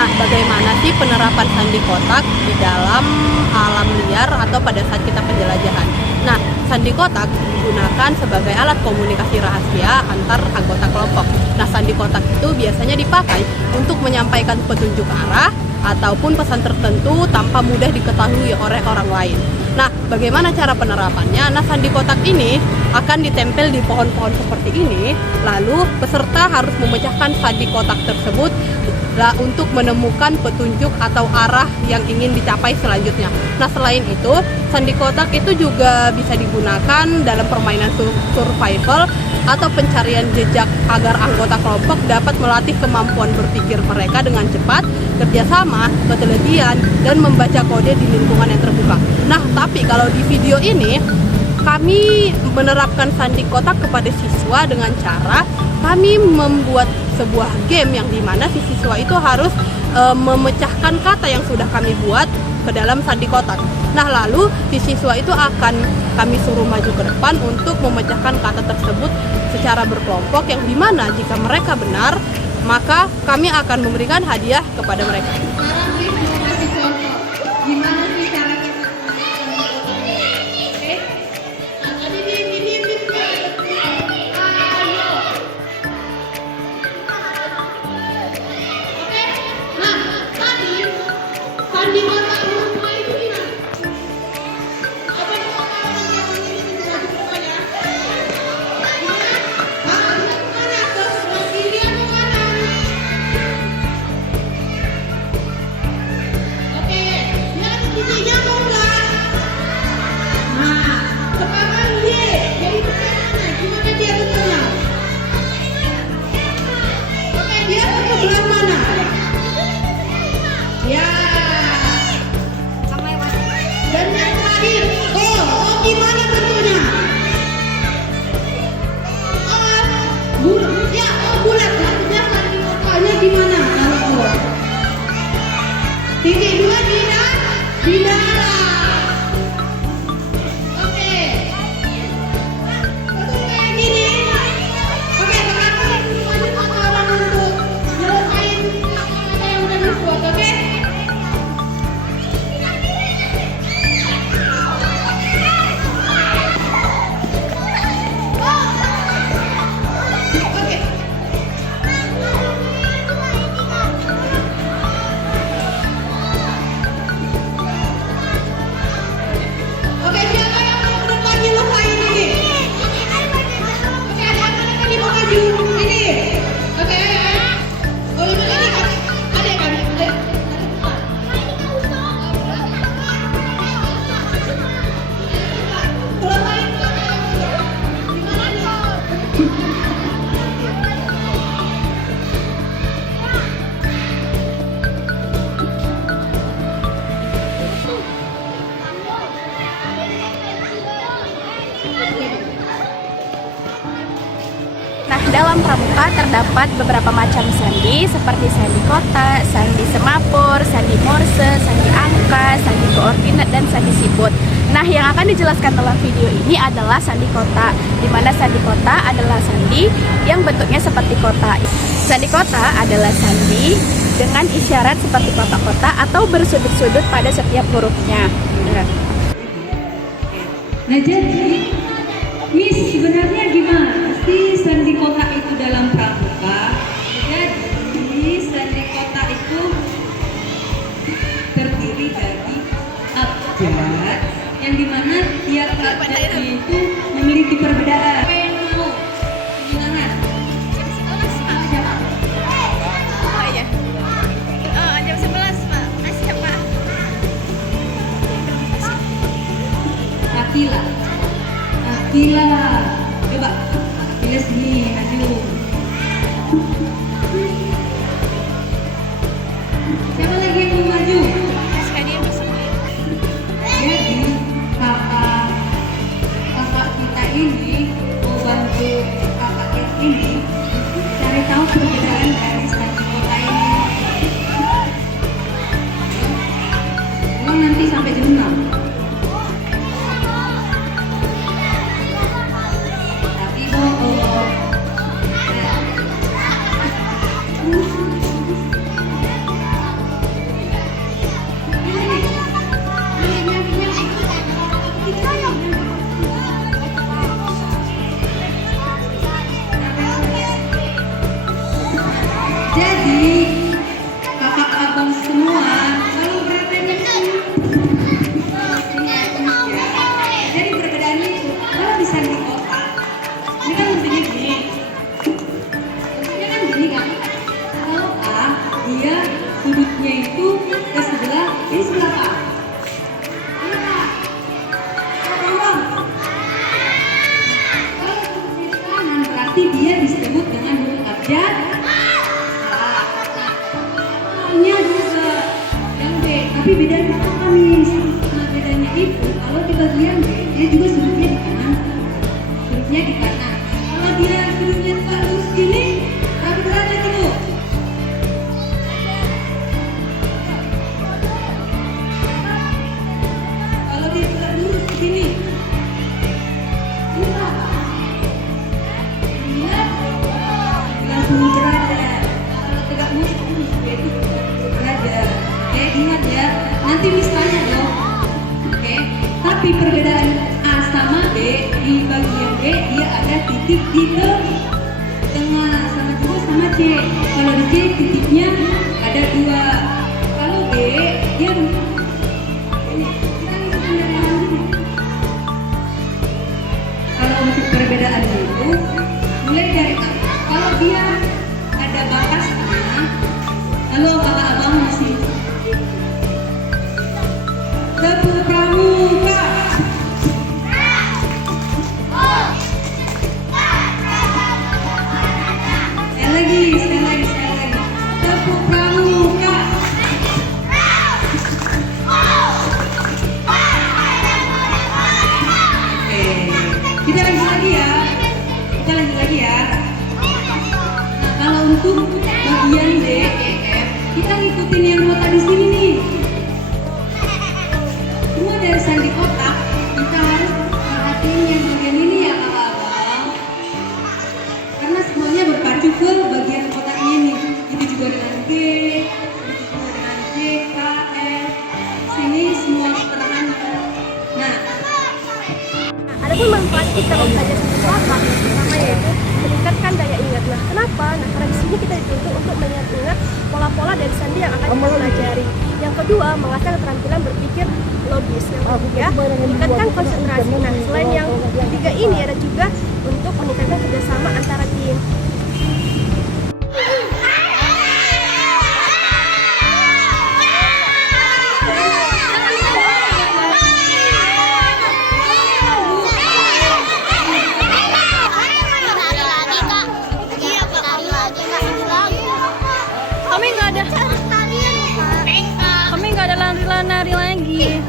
Nah, bagaimana sih penerapan sandi kotak di dalam alam liar atau pada saat kita penjelajahan? Nah, sandi kotak digunakan sebagai alat komunikasi rahasia antar anggota kelompok. Nah, sandi kotak itu biasanya dipakai untuk menyampaikan petunjuk arah ataupun pesan tertentu tanpa mudah diketahui oleh orang lain. Nah, bagaimana cara penerapannya? Nah, sandi kotak ini akan ditempel di pohon-pohon seperti ini. Lalu, peserta harus memecahkan sandi kotak tersebut untuk menemukan petunjuk atau arah yang ingin dicapai selanjutnya. Nah, selain itu, sandi kotak itu juga bisa digunakan dalam permainan survival atau pencarian jejak agar anggota kelompok dapat melatih kemampuan berpikir mereka dengan cepat, kerjasama, ketelitian, dan membaca kode di lingkungan yang terbuka. Nah, tapi kalau di video ini, kami menerapkan sandi kotak kepada siswa dengan cara kami membuat sebuah game yang dimana si siswa itu harus memecahkan kata yang sudah kami buat ke dalam sandi kotak. Nah, lalu si siswa itu akan kami suruh maju ke depan untuk memecahkan kata tersebut secara berkelompok, yang dimana jika mereka benar, maka kami akan memberikan hadiah kepada mereka. Titik dua di dalam. Oke. Betul kayak gini. Oke, teman-teman semuanya satu orang untuk nyelesain kata yang udah dibuat, oke? Dalam pramuka terdapat beberapa macam sandi seperti sandi kota, sandi semapur, sandi morse, sandi angka, sandi koordinat, dan sandi siput. Nah, yang akan dijelaskan dalam video ini adalah sandi kota, di mana sandi kota adalah sandi yang bentuknya seperti kota. Sandi kota adalah sandi dengan isyarat seperti kotak-kotak atau bersudut-sudut pada setiap hurufnya. Nah, jadi Miss, sebenarnya gimana sih sandi kotak itu dalam pramuka? Jadi sandi kotak itu terdiri dari abjad yang dimana tiap abjad itu memiliki perbedaan. Apa yang mau? Gimana? Oh iya. Oh, jam 11, Pak. Masih, Pak. Akila. Akila. Coba pilih sini, maju. Siapa lagi yang mau maju? Jadi kakak kita ini mau bantu kakak ini cari tahu perbedaan dari sandi kota ini. Oh, nanti sampai jam 6. Jadi kakak abang semua, kalau berbeda jadi perbedaannya itu kalau di sandi kotak ini kan bentuknya gini, bentuknya kan gini kan. Kalau A dia sudutnya itu ke sebelah, ini sebelah apa? Ini apa? Kalau sudutnya di kanan berarti dia disebut dengan huruf abjad. Ini juga yang B, tapi bedanya apa nih? Nah, bedanya itu kalau di bagian B dia juga sudutnya di kanan, sudutnya di kanan. Kalau dia sudutnya tegak lurus gini, berapa derajat itu? Kalau dia tegak lurus begini, ini berapa? 90 derajat. Kalau tegak lurus yaitu derajat. Oke, ingat ya. Nanti misalnya dong. Oke. Tapi perbedaan A sama B, di bagian B dia ada titik di tengah, sama juga sama C. Kalau di C titiknya ada 2. Kalau B dia ini. Kita ngikutin dari yang ini. Kalau untuk perbedaan itu mulai dari A. Kalau dia ada batasnya, halo kakak abang masih tepuk pramuka. Sekali lagi tepuk pramuka. Oke, kita lanjut lagi ya. Nah, kalau untuk bagian D, E, F, kita ngikutin yang nota di sini nih. Semua dari sandi kotak, kita harus perhatiin yang bagian ini ya kakak abang. Karena semuanya berpacu ke bagian kotaknya nih. Itu juga dengan G, itu juga dengan J, K, F. Sini semua keterangan. Nah, Adapun manfaat kita belajar sandi kotak yang pertama yaitu meningkatkan daya ingat. Nah, kenapa? Nah, karena di sini kita dituntut untuk mengingat pola-pola dari sandi yang akan kita pelajari. Yang kedua, mengasah keterampilan berpikir logis. Yang ketiga, meningkatkan konsentrasi. Nah, selain yang ketiga ini ada juga untuk meningkatkan kerjasama antara tim. Kami nggak ada lari-lari lagi.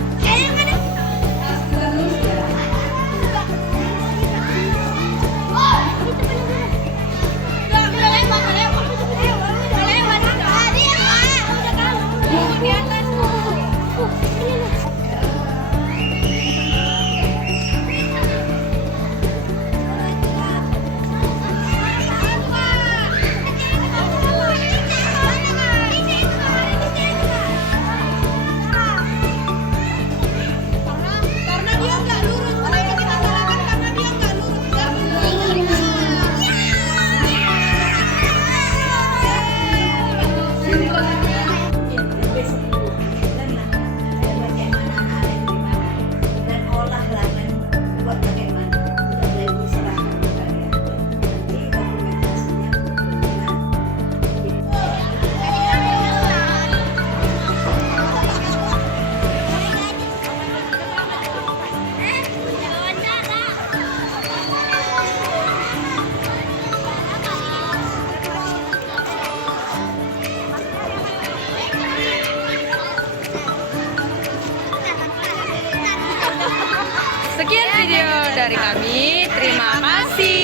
Sekian video dari kami. Terima kasih.